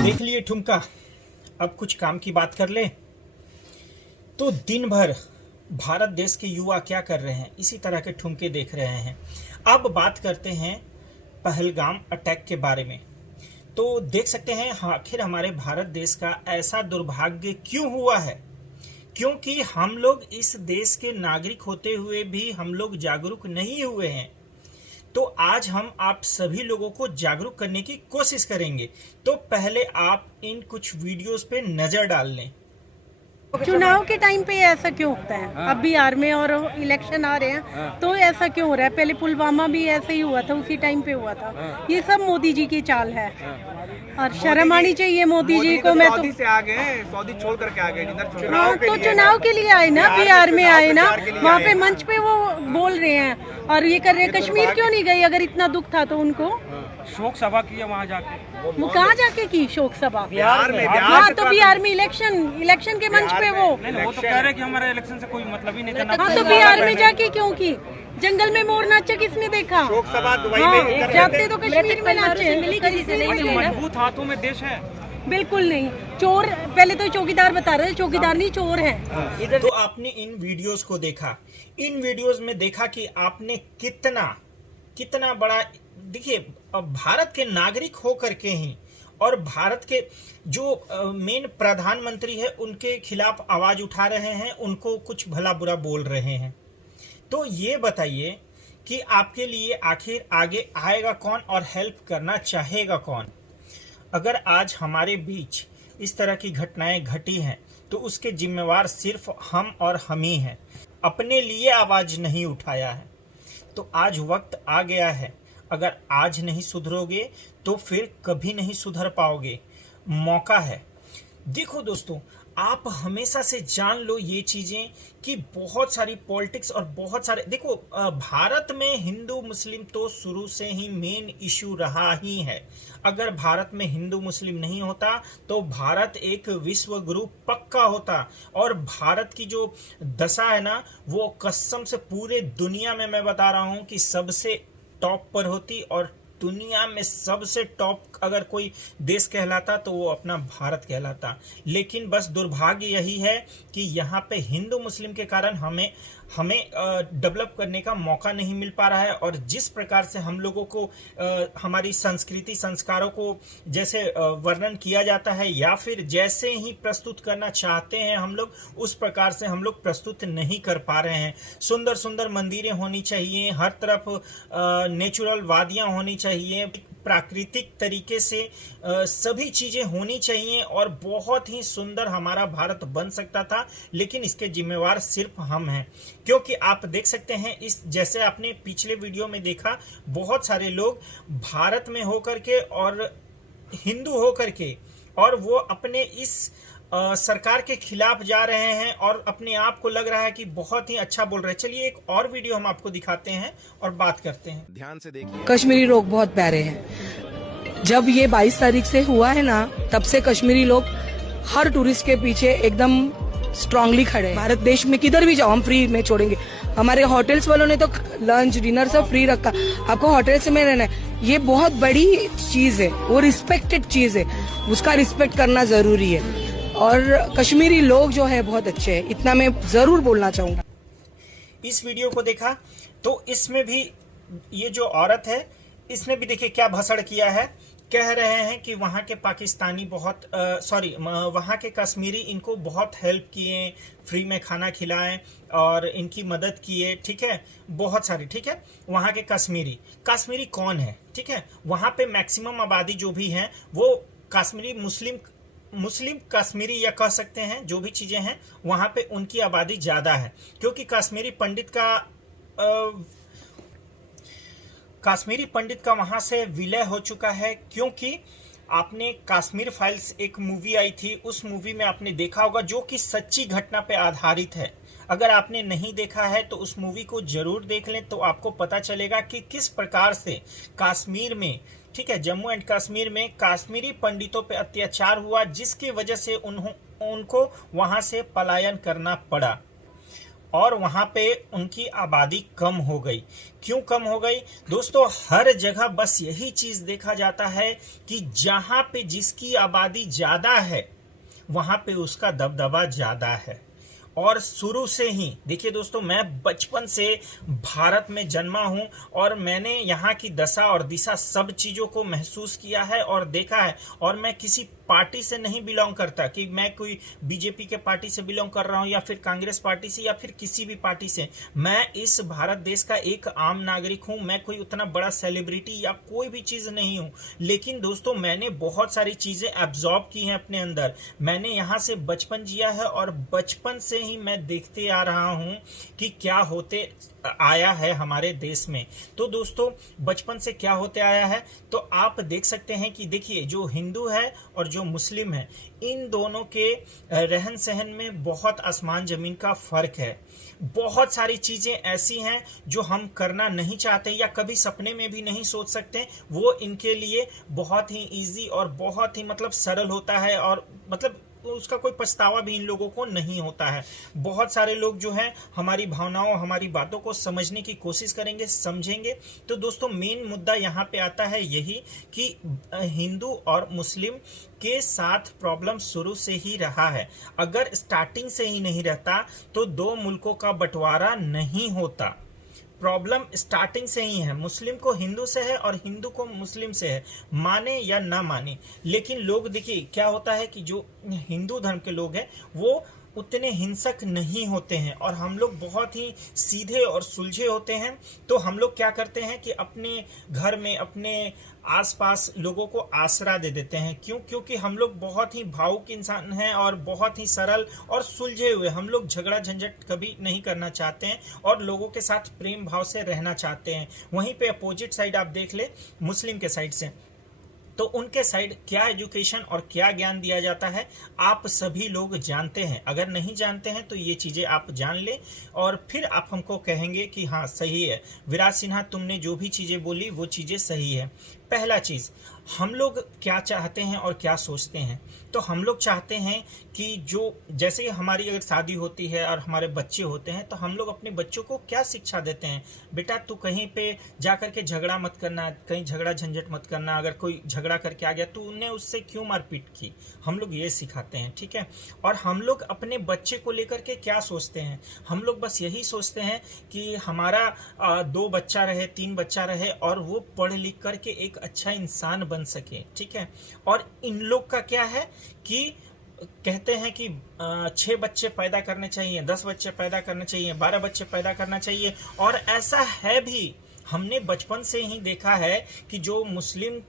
देख लिए ठुमका, अब कुछ काम की बात कर ले। तो दिन भर भारत देश के युवा क्या कर रहे हैं, इसी तरह के ठुमके देख रहे हैं। अब बात करते हैं पहलगाम अटैक के बारे में। तो देख सकते हैं आखिर हमारे भारत देश का ऐसा दुर्भाग्य क्यों हुआ है, क्योंकि हम लोग इस देश के नागरिक होते हुए भी हम लोग जागरूक नहीं हुए हैं। तो आज हम आप सभी लोगों को जागरूक करने की कोशिश करेंगे। तो पहले आप इन कुछ वीडियोस पे नजर डाल लें। चुनाव के टाइम पे ऐसा क्यों होता है? अब बिहार में और इलेक्शन आ रहे हैं तो ऐसा क्यों हो रहा है? पहले पुलवामा भी ऐसे ही हुआ था, उसी टाइम पे हुआ था। ये सब मोदी जी की चाल है और शर्म आनी चाहिए मोदी जी को। मैं तो से आ गए, सऊदी छोड़ करके आ गए। तो चुनाव के लिए आए ना, बिहार में आए ना, वहाँ पे मंच पे वो बोल रहे हैं और ये कर रहे हैं। कश्मीर क्यों नहीं गई? अगर इतना दुख था तो उनको शोक सभा की है वहाँ जाके। वो कहाँ जाके की शोक सभा? बिहार में। हाँ, तो बिहार में इलेक्शन के मंच पे वो तो कह रहे कि हमारे इलेक्शन से कोई मतलब ही नहीं था। हाँ, तो बिहार में जाके क्यों की? जंगल में मोर नाचे किसने देखा? शोक सभा दुबई हाँ, में जाते तो कश्मीर में नाचे। मजबूत हाथों में देश है। बिल्कुल नहीं। चोर पहले तो चौकीदार बता रहे, चौकीदार नहीं चोर है। तो आपने इन वीडियोस को देखा, इन वीडियोस में देखा कि आपने कितना बड़ा, देखिए भारत के नागरिक होकर के ही और भारत के जो मेन प्रधानमंत्री है उनके खिलाफ आवाज उठा रहे हैं, उनको कुछ भला बुरा बोल रहे हैं। तो ये बताइए कि आपके लिए आखिर आगे आएगा कौन और हेल्प करना चाहेगा कौन? अगर आज हमारे बीच इस तरह की घटनाएं घटी हैं तो उसके जिम्मेवार सिर्फ हम और हम ही हैं। अपने लिए आवाज नहीं उठाया है। तो आज वक्त आ गया है, अगर आज नहीं सुधरोगे तो फिर कभी नहीं सुधर पाओगे। मौका है। देखो दोस्तों, आप हमेशा से जान लो ये चीजें कि बहुत सारी पॉलिटिक्स और बहुत सारे, देखो भारत में हिंदू मुस्लिम तो शुरू से ही मेन इशू रहा ही है। अगर भारत में हिंदू मुस्लिम नहीं होता तो भारत एक विश्व गुरु पक्का होता और भारत की जो दशा है ना, वो कसम से पूरे दुनिया में मैं बता रहा हूं कि सबसे टॉप पर होती। और दुनिया में सबसे टॉप अगर कोई देश कहलाता तो वो अपना भारत कहलाता। लेकिन बस दुर्भाग्य यही है कि यहाँ पे हिंदू मुस्लिम के कारण हमें डेवलप करने का मौका नहीं मिल पा रहा है। और जिस प्रकार से हम लोगों को हमारी संस्कृति संस्कारों को जैसे वर्णन किया जाता है या फिर जैसे ही प्रस्तुत करना चाहते हैं हम लोग, उस प्रकार से हम लोग प्रस्तुत नहीं कर पा रहे हैं। सुंदर सुंदर मंदिरें होनी चाहिए, हर तरफ नेचुरल वादियां होनी चाहिए, प्राकृतिक तरीके से सभी चीजें होनी चाहिए और बहुत ही सुंदर हमारा भारत बन सकता था। लेकिन इसके जिम्मेवार सिर्फ हम हैं, क्योंकि आप देख सकते हैं इस, जैसे आपने पिछले वीडियो में देखा, बहुत सारे लोग भारत में होकर के और हिंदू होकर के और वो अपने इस सरकार के खिलाफ जा रहे हैं और अपने आप को लग रहा है कि बहुत ही अच्छा बोल रहे हैं। चलिए एक और वीडियो हम आपको दिखाते हैं और बात करते हैं। ध्यान से देखिए। कश्मीरी लोग बहुत प्यारे हैं। जब ये 22 तारीख से हुआ है ना, तब से कश्मीरी लोग हर टूरिस्ट के पीछे एकदम स्ट्रांगली खड़े हैं। भारत देश में किधर भी जाओ हम फ्री में छोड़ेंगे। हमारे होटल्स वालों ने तो लंच डिनर सब फ्री रखा, आपको होटल्स में रहना है। ये बहुत बड़ी चीज है, वो रिस्पेक्टेड चीज है, उसका रिस्पेक्ट करना जरूरी है। और कश्मीरी लोग जो है बहुत अच्छे हैं, इतना मैं जरूर बोलना चाहूंगा। इस वीडियो को देखा तो इसमें भी ये जो औरत है, इसने भी देखिए क्या भसड़ किया है। कह रहे हैं कि वहाँ के पाकिस्तानी बहुत वहाँ के कश्मीरी इनको बहुत हेल्प किए, फ्री में खाना खिलाएं और इनकी मदद किए। ठीक है, बहुत सारी, ठीक है। वहाँ के कश्मीरी कौन है? ठीक है, वहाँ पे मैक्सिमम आबादी जो भी है वो कश्मीरी मुस्लिम कश्मीरी या कह सकते हैं, जो भी चीजें हैं वहां पे उनकी आबादी ज्यादा है। क्योंकि कश्मीरी पंडित का वहां से विलय हो चुका है। क्योंकि आपने कश्मीर फाइल्स एक मूवी आई थी, उस मूवी में आपने देखा होगा, जो कि सच्ची घटना पे आधारित है। अगर आपने नहीं देखा है तो उस मूवी को जरूर देख लें, तो आपको पता चलेगा कि किस प्रकार से कश्मीर में, ठीक है, जम्मू एंड कश्मीर में कश्मीरी पंडितों पे अत्याचार हुआ, जिसकी वजह से उनको वहां से पलायन करना पड़ा। और वहां पे उनकी आबादी कम हो गई। क्यों कम हो गई दोस्तों? हर जगह बस यही चीज देखा जाता है कि जहां पे जिसकी आबादी ज्यादा है वहां पे उसका दबदबा ज्यादा है। और शुरू से ही देखिए दोस्तों, मैं बचपन से भारत में जन्मा हूं और मैंने यहाँ की दशा और दिशा सब चीजों को महसूस किया है और देखा है। और मैं किसी पार्टी से नहीं बिलोंग करता कि मैं कोई बीजेपी के पार्टी से बिलोंग कर रहा हूं या फिर कांग्रेस पार्टी से या फिर किसी भी पार्टी से। मैं इस भारत देश का एक आम नागरिक हूं। मैं कोई उतना बड़ा सेलिब्रिटी या कोई भी चीज नहीं हूं, लेकिन दोस्तों मैंने बहुत सारी चीजें एब्जॉर्ब की हैं अपने अंदर। मैंने यहाँ से बचपन जिया है और बचपन से ही मैं देखते आ रहा हूं कि क्या होते आया है हमारे देश में। तो दोस्तों बचपन से क्या होते आया है तो आप देख सकते हैं कि देखिए जो हिंदू है और जो मुस्लिम है, इन दोनों के रहन सहन में बहुत आसमान जमीन का फर्क है। बहुत सारी चीजें ऐसी हैं जो हम करना नहीं चाहते या कभी सपने में भी नहीं सोच सकते, वो इनके लिए बहुत ही इजी और बहुत ही मतलब सरल होता है और मतलब उसका कोई पछतावा भी इन लोगों को नहीं होता है। बहुत सारे लोग जो हैं हमारी भावनाओं हमारी बातों को समझने की कोशिश करेंगे, समझेंगे। तो दोस्तों मेन मुद्दा यहाँ पे आता है यही कि हिंदू और मुस्लिम के साथ प्रॉब्लम शुरू से ही रहा है। अगर स्टार्टिंग से ही नहीं रहता तो दो मुल्कों का बंटवारा नहीं होता। प्रॉब्लम स्टार्टिंग से ही है। मुस्लिम को हिंदू से है और हिंदू को मुस्लिम से है, माने या ना माने। लेकिन लोग देखिए क्या होता है कि जो हिंदू धर्म के लोग हैं वो उतने हिंसक नहीं होते हैं और हम लोग बहुत ही सीधे और सुलझे होते हैं। तो हम लोग क्या करते हैं कि अपने घर में अपने आसपास लोगों को आसरा दे देते हैं। क्यों? क्योंकि हम लोग बहुत ही भावुक इंसान हैं और बहुत ही सरल और सुलझे हुए। हम लोग झगड़ा झंझट कभी नहीं करना चाहते हैं और लोगों के साथ प्रेम भाव से रहना चाहते हैं। वहीं पे अपोजिट साइड आप देख ले मुस्लिम के साइड से, तो उनके साइड क्या एजुकेशन और क्या ज्ञान दिया जाता है आप सभी लोग जानते हैं। अगर नहीं जानते हैं तो ये चीजें आप जान ले और फिर आप हमको कहेंगे कि हाँ सही है विराज सिन्हा, तुमने जो भी चीजें बोली वो चीजें सही है। पहला चीज, हम लोग क्या चाहते हैं और क्या सोचते हैं? तो हम लोग चाहते हैं कि जो जैसे हमारी अगर शादी होती है और हमारे बच्चे होते हैं तो हम लोग अपने बच्चों को क्या शिक्षा देते हैं? बेटा तू कहीं पे जा करके झगड़ा मत करना, कहीं झगड़ा झंझट मत करना। अगर कोई झगड़ा करके आ गया तो उन्हें उससे क्यों मारपीट की, हम लोग ये सिखाते हैं, ठीक है। और हम लोग अपने बच्चे को लेकर के क्या सोचते हैं? हम लोग बस यही सोचते हैं कि हमारा 2 बच्चा रहे 3 बच्चा रहे और वो पढ़ लिख करके एक अच्छा इंसान बन सके, ठीक है। और इन लोग का क्या है कि कहते हैं कि 6 बच्चे पैदा करने चाहिए, 10 बच्चे पैदा करने चाहिए, 12 बच्चे पैदा करना चाहिए। और ऐसा है भी, हमने बचपन से ही देखा है कि जो मुस्लिम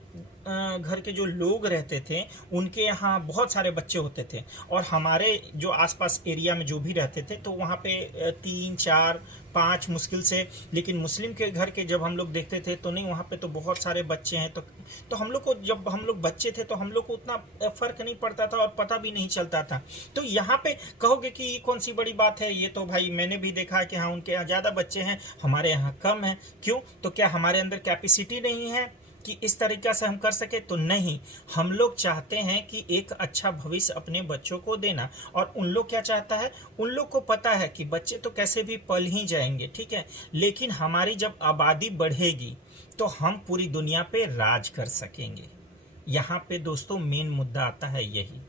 घर के जो लोग रहते थे उनके यहाँ बहुत सारे बच्चे होते थे और हमारे जो आसपास एरिया में जो भी रहते थे तो वहाँ पे 3, 4, 5 मुश्किल से। लेकिन मुस्लिम के घर के जब हम लोग देखते थे तो नहीं, वहाँ पे तो बहुत सारे बच्चे हैं। तो हम लोग को जब हम लोग बच्चे थे तो हम लोग को उतना फर्क नहीं पड़ता था और पता भी नहीं चलता था। तो यहाँ पे कहोगे कि ये कौन सी बड़ी बात है, ये तो भाई मैंने भी देखा है कि हाँ उनके यहाँ ज़्यादा बच्चे हैं, हमारे यहाँ कम है। क्यों? तो क्या हमारे अंदर कैपेसिटी नहीं है कि इस तरीक़ा से हम कर सके? तो नहीं, हम लोग चाहते हैं कि एक अच्छा भविष्य अपने बच्चों को देना। और उन लोग क्या चाहता है, उन लोग को पता है कि बच्चे तो कैसे भी पल ही जाएंगे, ठीक है। लेकिन हमारी जब आबादी बढ़ेगी तो हम पूरी दुनिया पे राज कर सकेंगे। यहाँ पे दोस्तों मेन मुद्दा आता है यही,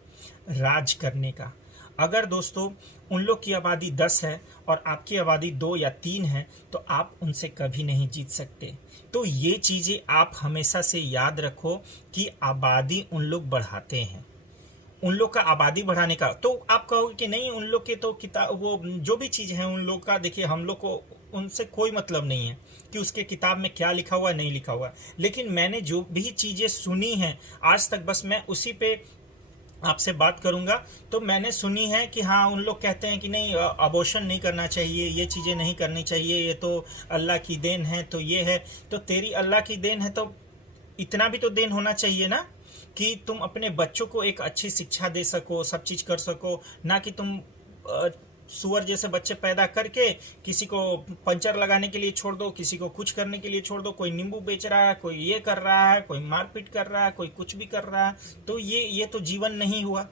राज करने का। अगर दोस्तों उन लोग की आबादी 10 है और आपकी आबादी 2 या 3 है तो आप उनसे कभी नहीं जीत सकते। तो ये चीज़ें आप हमेशा से याद रखो कि आबादी उन लोग बढ़ाते हैं, उन लोग का आबादी बढ़ाने का। तो आप कहोगे कि नहीं उन लोग के तो किताब वो जो भी चीज़ है उन लोग का, देखिए हम लोग को उनसे कोई मतलब नहीं है कि उसके किताब में क्या लिखा हुआ नहीं लिखा हुआ। लेकिन मैंने जो भी चीज़ें सुनी हैं आज तक, बस मैं उसी पे आपसे बात करूंगा। तो मैंने सुनी है कि हाँ उन लोग कहते हैं कि नहीं अबॉर्शन नहीं करना चाहिए, ये चीज़ें नहीं करनी चाहिए, ये तो अल्लाह की देन है। तो ये है, तो तेरी अल्लाह की देन है तो इतना भी तो देन होना चाहिए ना कि तुम अपने बच्चों को एक अच्छी शिक्षा दे सको, सब चीज़ कर सको। ना कि तुम सुअर जैसे बच्चे पैदा करके किसी को पंचर लगाने के लिए छोड़ दो, किसी को कुछ करने के लिए छोड़ दो। कोई नींबू बेच रहा है, कोई ये कर रहा है, कोई मारपीट कर रहा है, कोई कुछ भी कर रहा है। तो ये तो जीवन नहीं हुआ।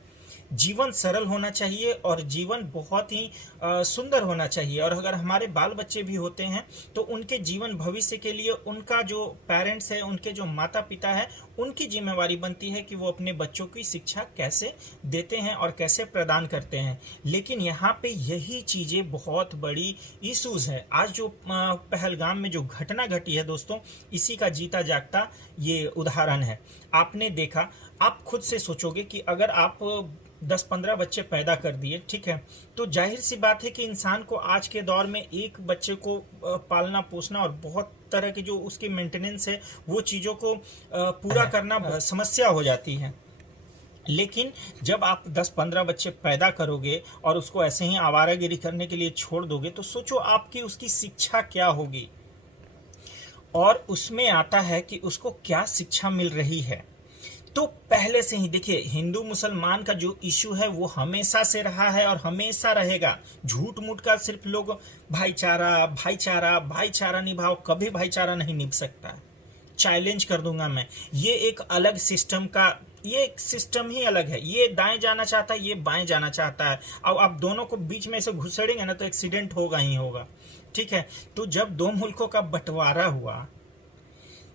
जीवन सरल होना चाहिए और जीवन बहुत ही सुंदर होना चाहिए। और अगर हमारे बाल बच्चे भी होते हैं तो उनके जीवन भविष्य के लिए उनका जो पेरेंट्स है, उनके जो माता पिता है, उनकी जिम्मेवारी बनती है कि वो अपने बच्चों की शिक्षा कैसे देते हैं और कैसे प्रदान करते हैं। लेकिन यहाँ पे यही चीज़ें बहुत बड़ी इश्यूज है। आज जो पहलगाम में जो घटना घटी है दोस्तों, इसी का जीता जागता ये उदाहरण है। आपने देखा, आप खुद से सोचोगे कि अगर आप 10-15 बच्चे पैदा कर दिए, ठीक है, तो जाहिर सी बात है कि इंसान को आज के दौर में एक बच्चे को पालना पोसना और बहुत तरह की जो उसकी मेंटेनेंस है वो चीज़ों को पूरा करना समस्या हो जाती है। लेकिन जब आप 10-15 बच्चे पैदा करोगे और उसको ऐसे ही आवारागिरी करने के लिए छोड़ दोगे तो सोचो आपकी उसकी शिक्षा क्या होगी। और उसमें आता है कि उसको क्या शिक्षा मिल रही है। तो पहले से ही देखिए, हिंदू मुसलमान का जो इशू है वो हमेशा से रहा है और हमेशा रहेगा। झूठ मूठ का सिर्फ लोग भाईचारा भाईचारा भाईचारा निभाओ, कभी भाईचारा नहीं निभ सकता। चैलेंज कर दूंगा मैं, ये एक अलग सिस्टम का, ये एक सिस्टम ही अलग है। ये दाएं जाना चाहता है, ये बाएं जाना चाहता है। अब आप दोनों को बीच में से घुसेड़ेंगे ना तो एक्सीडेंट होगा ही होगा, ठीक है। तो जब दो मुल्कों का बंटवारा हुआ,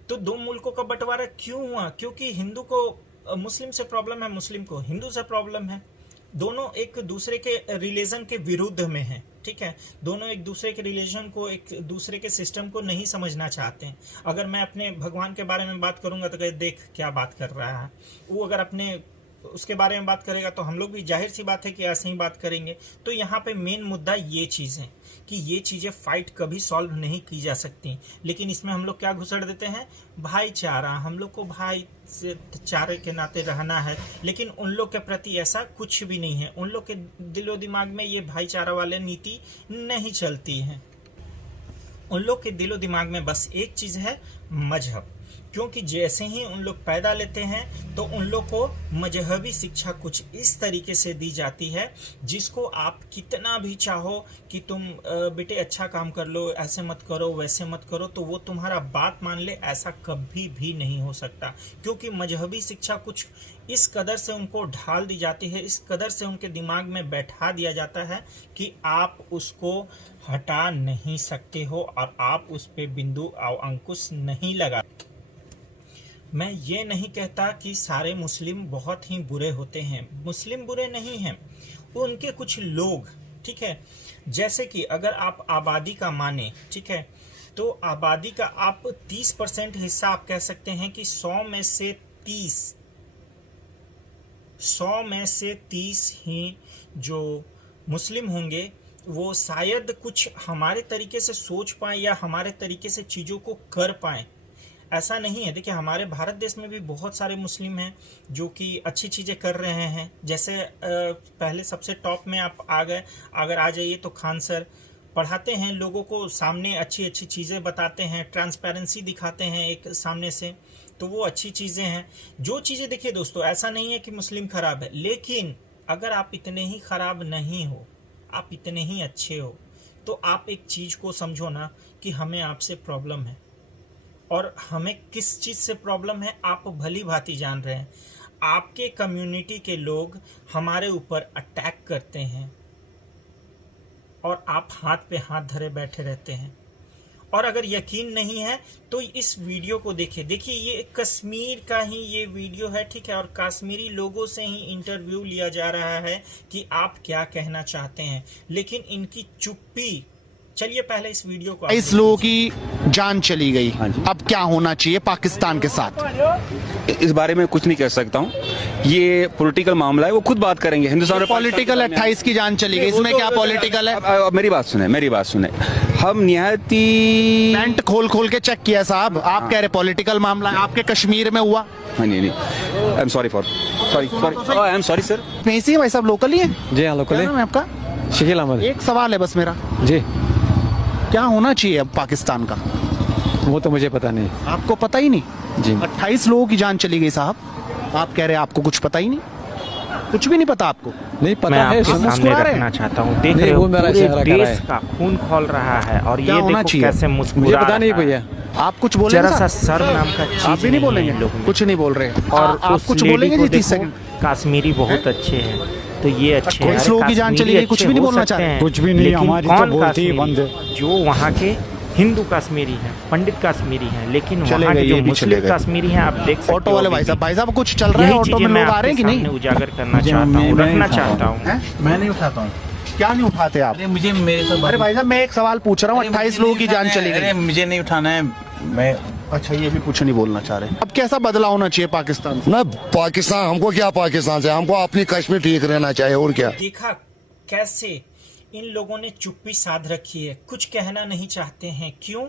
तो दो मुल्कों का बंटवारा क्यों हुआ? क्योंकि हिंदू को मुस्लिम से प्रॉब्लम है, मुस्लिम को हिंदू से प्रॉब्लम है। दोनों एक दूसरे के रिलीजन के विरुद्ध में है, ठीक है। दोनों एक दूसरे के रिलीजन को, एक दूसरे के सिस्टम को नहीं समझना चाहते हैं। अगर मैं अपने भगवान के बारे में बात करूंगा तो कहे देख क्या बात कर रहा है वो, अगर अपने उसके बारे में बात करेगा तो हम लोग भी जाहिर सी बात है कि ऐसे ही बात करेंगे। तो यहाँ पे मेन मुद्दा ये चीज़ है कि ये चीज़ें फाइट कभी सॉल्व नहीं की जा सकती। लेकिन इसमें हम लोग क्या घुसड़ देते हैं? भाईचारा, हम लोग को भाईचारे के नाते रहना है। लेकिन उन लोग के प्रति ऐसा कुछ भी नहीं है। उन लोग के दिलो दिमाग में ये भाईचारा वाले नीति नहीं चलती है। उन लोग के दिलो दिमाग में बस एक चीज़ है, मजहब। क्योंकि जैसे ही उन लोग पैदा लेते हैं तो उन लोग को मजहबी शिक्षा कुछ इस तरीके से दी जाती है जिसको आप कितना भी चाहो कि तुम बेटे अच्छा काम कर लो, ऐसे मत करो, वैसे मत करो, तो वो तुम्हारा बात मान ले, ऐसा कभी भी नहीं हो सकता। क्योंकि मजहबी शिक्षा कुछ इस कदर से उनको ढाल दी जाती है, इस कदर से उनके दिमाग में बैठा दिया जाता है कि आप उसको हटा नहीं सकते हो और आप उस पे बिंदु अंकुश नहीं लगा। मैं ये नहीं कहता कि सारे मुस्लिम बहुत ही बुरे होते हैं, मुस्लिम बुरे नहीं हैं, उनके कुछ लोग, ठीक है। जैसे कि अगर आप आबादी का माने, ठीक है, तो आबादी का आप 30% हिस्सा आप कह सकते हैं कि 100 में से 30 ही जो मुस्लिम होंगे वो शायद कुछ हमारे तरीके से सोच पाएं या हमारे तरीके से चीज़ों को कर पाएं। ऐसा नहीं है। देखिए, हमारे भारत देश में भी बहुत सारे मुस्लिम हैं जो कि अच्छी चीज़ें कर रहे हैं। जैसे पहले सबसे टॉप में आप आ गए, अगर आ जाइए तो खान सर पढ़ाते हैं लोगों को, सामने अच्छी अच्छी चीज़ें बताते हैं, ट्रांसपेरेंसी दिखाते हैं एक सामने से, तो वो अच्छी चीज़ें हैं। जो चीज़ें, देखिए दोस्तों, ऐसा नहीं है कि मुस्लिम खराब है, लेकिन अगर आप इतने ही खराब नहीं हो, आप इतने ही अच्छे हो, तो आप एक चीज़ को समझो ना कि हमें आपसे प्रॉब्लम है। और हमें किस चीज़ से प्रॉब्लम है आप भली भांति जान रहे हैं। आपके कम्युनिटी के लोग हमारे ऊपर अटैक करते हैं और आप हाथ पे हाथ धरे बैठे रहते हैं। और अगर यकीन नहीं है तो इस वीडियो को देखिए, ये कश्मीर का ही ये वीडियो है, ठीक है। और कश्मीरी लोगों से ही इंटरव्यू लिया जा रहा है कि आप क्या कहना चाहते हैं, लेकिन इनकी चुप्पी। चलिए पहले इस वीडियो को, इस लोगों की जान चली गई, अब क्या होना चाहिए पाकिस्तान के साथ? इस बारे में कुछ नहीं कह सकता हूँ, ये पॉलिटिकल मामला है, वो खुद बात करेंगे। हिंदुस्तान में पॉलिटिकल 28 की जान चली गई, इसमें क्या पॉलिटिकल है? अब मेरी बात सुने। हम निहायती पैंट खोल के चेक किया साहब, आप कह रहे पॉलिटिकल मामला है, आपके कश्मीर में हुआ? नहीं, आई एम सॉरी सर। नहीं सी भाई साहब, लोकल ही है? जी हाँ, लोकल है। आपका? शकील अहमद। एक सवाल है बस मेरा जी, क्या होना चाहिए अब पाकिस्तान का? वो तो मुझे पता नहीं। आपको पता ही नहीं जी? 28 लोगों की जान चली गई साहब, आप कह रहे हैं आपको कुछ पता ही नहीं? कुछ भी नहीं पता आपको? नहीं पता मैं है। आपके सामने रखना चाहता हूँ, देख रहे हो पूरे देश का खून खौल रहा है और ये देखो कैसे मुस्कुरा। मुझे पता नहीं भैया, आप कुछ बोले? जरा सा शर्म नाम का चीज आप भी नहीं बोलेंगे? कुछ नहीं बोल रहे। और आप कुछ बोलेंगे नहीं? 30 सेकंड कश्मीरी बहुत अच्छे हैं, तो ये अच्छे हैं। कुछ लोगों की जान चली गई, कुछ भी नहीं बोलना चाह रहे। कुछ भी नहीं, लेकिन हमारी तो कौन बहुत ही कश्मीरी? बंद। जो वहाँ के हिंदू कश्मीरी हैं, पंडित कश्मीरी हैं, लेकिन चले वहाँ गए, के ये जो भी मुस्लिम चले गए। कश्मीरी हैं, आप देख सकते हो। ऑटो वाले अभी भाई साहब कुछ चल भी। रहा है, यही ऑटो चीजें में मैं लोग आ आपके रहे हैं कि सामने नहीं? उजागर करना मुझे- चाहता हूँ, मैं रखना नहीं चाहता हूँ। हैं? मैं नहीं उठाता हूँ। क्या नहीं उठाते आप? अरे मुझे मेरे से अरे भाई साहब मैं एक सवाल पूछ रहा हूँ, 28 लोगों की जान चली अरे गई। मुझे नहीं उठाना है। मैं अच्छा ये भी कुछ नहीं बोलना चाह रहे। अब कैसा बदलाव होना चाहिए पाकिस्तान से? ना पाकिस्तान, हमको क्या पाकिस्तान से, हमको अपनी कश्मीर ठीक रहना चाहिए, और क्या। देखा कैसे इन लोगों ने चुप्पी साध रखी है, कुछ कहना नहीं चाहते हैं। क्यों?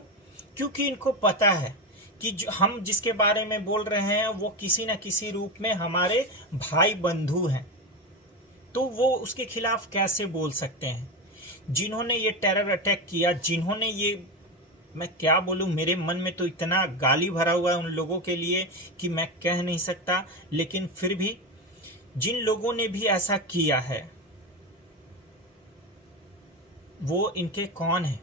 क्योंकि इनको पता है कि जो हम जिसके बारे में बोल रहे हैं वो किसी न किसी रूप में हमारे भाई बंधु हैं, तो वो उसके खिलाफ कैसे बोल सकते हैं। जिन्होंने ये टेरर अटैक किया, जिन्होंने ये, मैं क्या बोलूं, मेरे मन में तो इतना गाली भरा हुआ है उन लोगों के लिए कि मैं कह नहीं सकता। लेकिन फिर भी जिन लोगों ने भी ऐसा किया है वो इनके कौन है,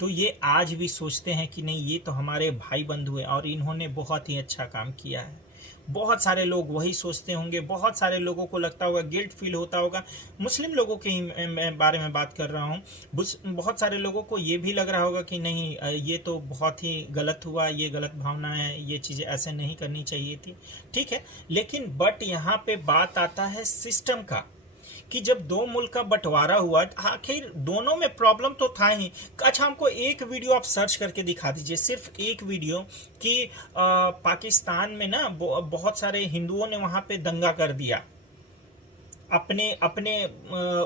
तो ये आज भी सोचते हैं कि नहीं ये तो हमारे भाई बंधु हैं और इन्होंने बहुत ही अच्छा काम किया है। बहुत सारे लोग वही सोचते होंगे, बहुत सारे लोगों को लगता होगा, गिल्ट फील होता होगा। मुस्लिम लोगों के ही मैं बारे में बात कर रहा हूँ। बहुत सारे लोगों को ये भी लग रहा होगा कि नहीं ये तो बहुत ही गलत हुआ, ये गलत भावना है, ये चीज़ें ऐसे नहीं करनी चाहिए थी। ठीक है, लेकिन बट यहाँ पे बात आता है सिस्टम का, कि जब दो मुल्क का बंटवारा हुआ, आखिर दोनों में प्रॉब्लम तो था ही। अच्छा हमको एक वीडियो आप सर्च करके दिखा दीजिए, सिर्फ एक वीडियो, कि पाकिस्तान में ना बहुत सारे हिंदुओं ने वहां पे दंगा कर दिया, अपने अपने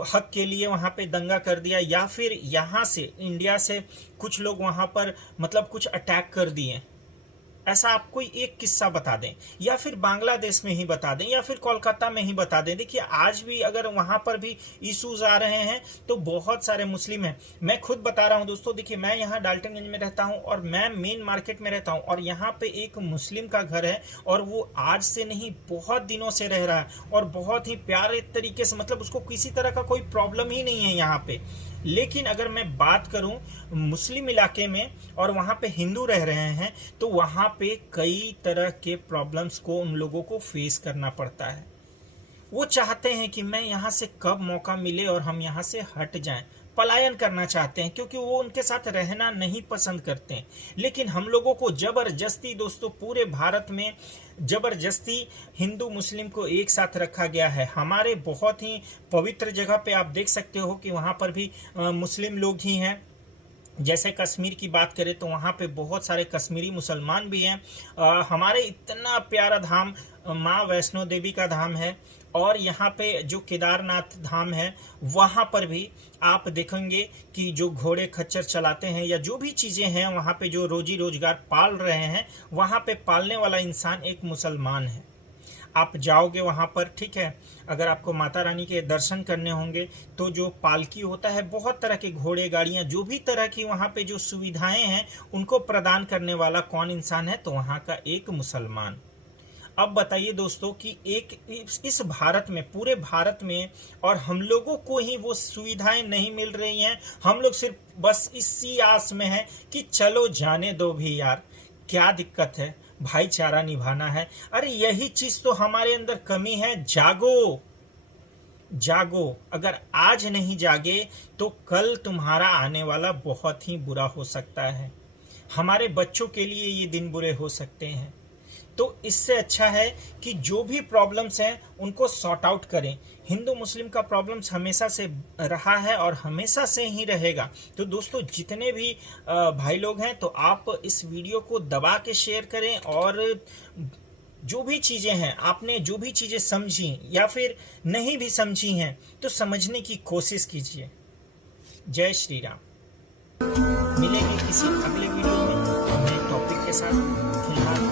हक के लिए वहां पे दंगा कर दिया, या फिर यहाँ से इंडिया से कुछ लोग वहां पर मतलब कुछ अटैक कर दिए। ऐसा आप कोई एक किस्सा बता दें, या फिर बांग्लादेश में ही बता दें, या फिर कोलकाता में ही बता दें। देखिए आज भी अगर वहां पर भी इश्यूज आ रहे हैं तो बहुत सारे मुस्लिम हैं। मैं खुद बता रहा हूं दोस्तों, देखिए मैं यहाँ डाल्टनगंज में रहता हूं और मैं मेन मार्केट में रहता हूं, और यहाँ पे एक मुस्लिम का घर है और वो आज से नहीं बहुत दिनों से रह रहा है और बहुत ही प्यारे तरीके से, मतलब उसको किसी तरह का कोई प्रॉब्लम ही नहीं है यहाँ पे। लेकिन अगर मैं बात करूं मुस्लिम इलाके में और वहां पे हिंदू रह रहे हैं, तो वहां पे कई तरह के प्रॉब्लम्स को उन लोगों को फेस करना पड़ता है। वो चाहते हैं कि मैं यहाँ से कब मौका मिले और हम यहाँ से हट जाएं, पलायन करना चाहते हैं, क्योंकि वो उनके साथ रहना नहीं पसंद करते हैं। लेकिन हम लोगों को जबरदस्ती दोस्तों पूरे भारत में जबरदस्ती हिंदू मुस्लिम को एक साथ रखा गया है। हमारे बहुत ही पवित्र जगह पे आप देख सकते हो कि वहाँ पर भी मुस्लिम लोग ही हैं। जैसे कश्मीर की बात करें तो वहाँ पे बहुत सारे कश्मीरी मुसलमान भी हैं। हमारे इतना प्यारा धाम माँ वैष्णो देवी का धाम है, और यहाँ पे जो केदारनाथ धाम है वहाँ पर भी आप देखेंगे कि जो घोड़े खच्चर चलाते हैं या जो भी चीज़ें हैं वहाँ पे जो रोजी रोजगार पाल रहे हैं, वहाँ पे पालने वाला इंसान एक मुसलमान है। आप जाओगे वहाँ पर, ठीक है, अगर आपको माता रानी के दर्शन करने होंगे तो जो पालकी होता है, बहुत तरह के घोड़े गाड़ियाँ, जो भी तरह की वहाँ पे जो सुविधाएं हैं उनको प्रदान करने वाला कौन इंसान है, तो वहाँ का एक मुसलमान। अब बताइए दोस्तों कि एक इस भारत में, पूरे भारत में, और हम लोगों को ही वो सुविधाएं नहीं मिल रही हैं। हम लोग सिर्फ बस इसी आस में हैं कि चलो जाने दो भी यार, क्या दिक्कत है, भाईचारा निभाना है। अरे यही चीज तो हमारे अंदर कमी है। जागो जागो, अगर आज नहीं जागे तो कल तुम्हारा आने वाला बहुत ही बुरा हो सकता है। हमारे बच्चों के लिए ये दिन बुरे हो सकते हैं। तो इससे अच्छा है कि जो भी प्रॉब्लम्स हैं उनको सॉर्ट आउट करें। हिंदू मुस्लिम का प्रॉब्लम्स हमेशा से रहा है और हमेशा से ही रहेगा। तो दोस्तों जितने भी भाई लोग हैं, तो आप इस वीडियो को दबा के शेयर करें, और जो भी चीज़ें हैं, आपने जो भी चीज़ें समझी या फिर नहीं भी समझी हैं, तो समझने की कोशिश कीजिए। जय श्री राम। मिलेंगे किसी अगले वीडियो में नए टॉपिक के साथ। फिलहाल